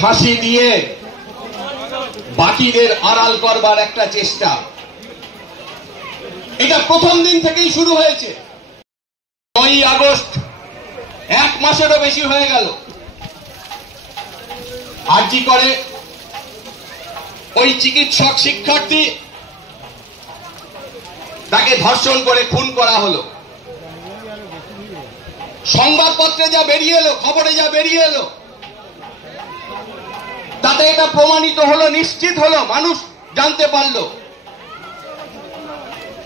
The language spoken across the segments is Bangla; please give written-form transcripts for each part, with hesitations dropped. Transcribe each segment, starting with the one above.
ফাঁসি দিয়ে বাকিদের আড়াল করবার একটা চেষ্টা, এটা প্রথম দিন থেকেই শুরু হয়েছে। 9ই আগস্ট 1 মাসেরও বেশি হয়ে গেল, আরজি করে ওই চিকিৎসক শিক্ষার্থী তাকে ধর্ষণ করে খুন করা হলো। সংবাদপত্রে যা বেরিয়ে এলো, খবরে যা বেরিয়ে এলো, তাতে এটা প্রমাণিত হলো, নিশ্চিত হলো, মানুষ জানতে পারলো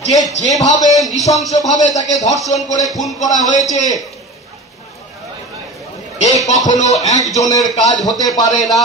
যে যেভাবে নৃশংসভাবে তাকে ধর্ষণ করে খুন করা হয়েছে, এ কখনো একজনের কাজ হতে পারে না।